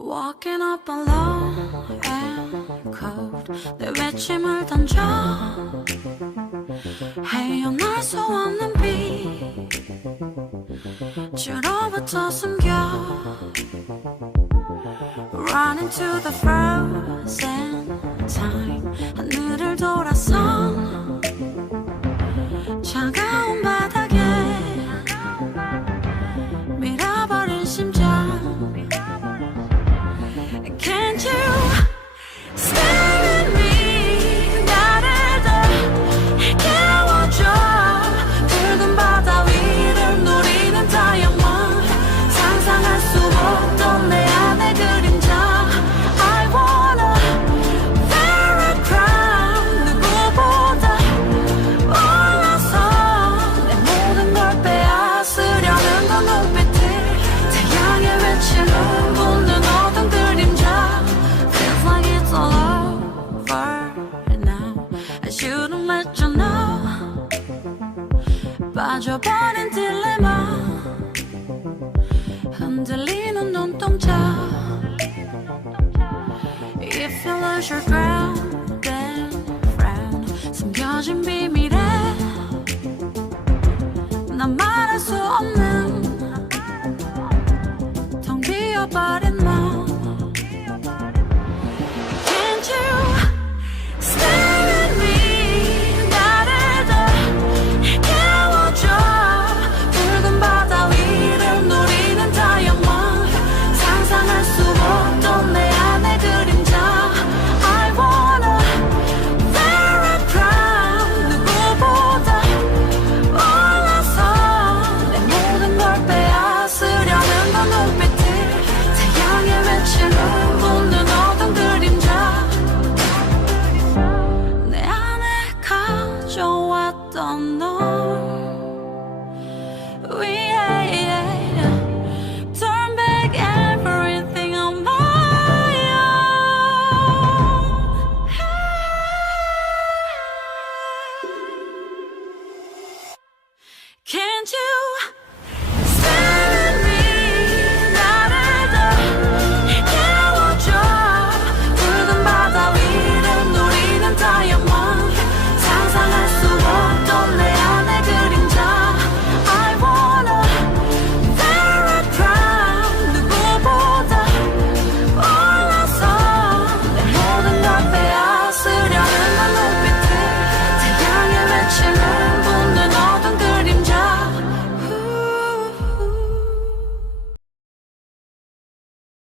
Walking up alone and cold 내 외침을 던져 헤어날 수 없는 빛 주로부터 숨겨 Run into the frozen time 하늘을 돌아선 차가운 바닥에 밀어버린 심장 Can't you stare at me 나를 더 깨워줘 붉은 바다 위를 누리는 다이아몬드 상상할 수 없던 내 안의 그림자 I wanna wear a crown 누구보다 올라서 내 모든 걸 빼앗으려는 건 눈빛들 태양의 외침을 묻는 어떤 그림자 Feels like it's all over now I shouldn't let you know 빠져버린 딜레마 흔들리는 눈동자 If you lose your ground then frown 숨겨진 비밀에 난 말할 수 없는 텅 비어버린